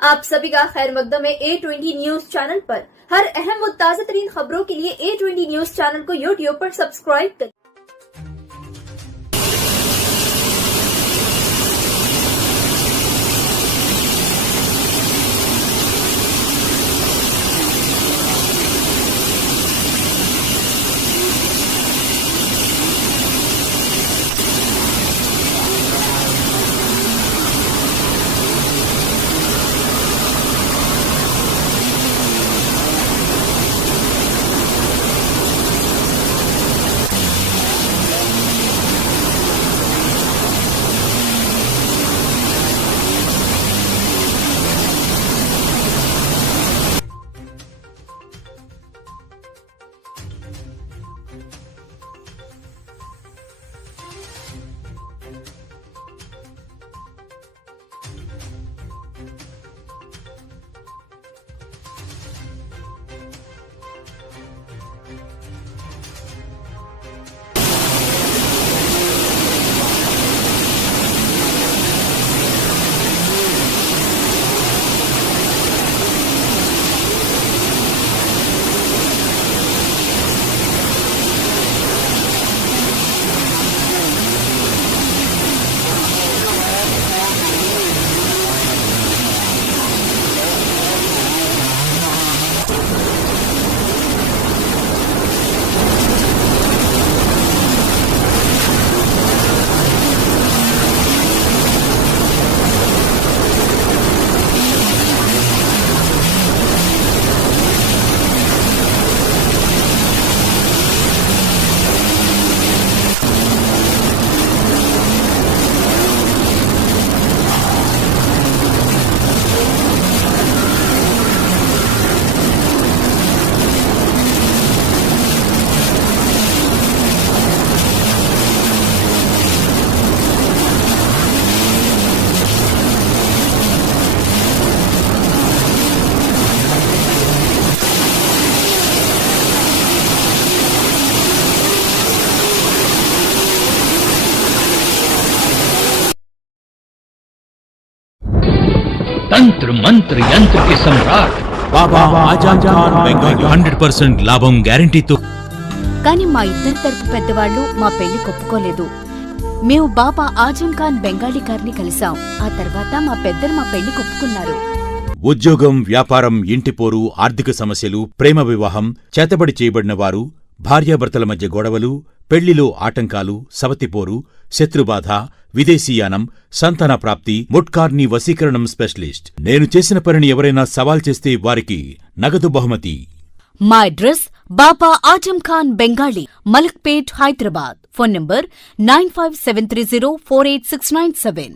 आप सभी का खैर मकदम है A20 न्यूज चैनल पर। हर अहम व ताजा तरीन खबरों के लिए A20 न्यूज चैनल को YouTube पर सब्सक्राइब करें। तंत्र मंत्र यंत्र के सम्राट బాబా ఆజం ఖాన్ బెంగాలీ 100% లాభం గ్యారంటీతో. కానీ మా ఇద్దరి తరపు పెద్దవాళ్లు మా పెళ్లి ఒప్పుకోలేదు. మేము బాబా ఆజం ఖాన్ బెంగాలీ గారిని కలిసాం. ఆ తర్వాత మా పెద్దలు మా పెళ్లి ఒప్పుకున్నారు. ఉద్యోగం, వ్యాపారం, ఇంటిపోరు, ఆర్థిక సమస్యలు, ప్రేమ వివాహం, చేతబడి చేయబడిన వారు, భార్యాభర్తల మధ్య గొడవలు, పెళ్లిలో ఆటంకాలు, సవతిపోరు, శత్రుబాధ, విదేశీయానం, సంతాన ప్రాప్తి, ముట్కార్ని వశీకరణం స్పెషలిస్ట్. నేను చేసిన పనిని ఎవరైనా సవాల్ చేస్తే వారికి నగదు బహుమతి. మా address Baba Azam Khan Bengali, Malakpet, Hyderabad. Phone number 9573048697.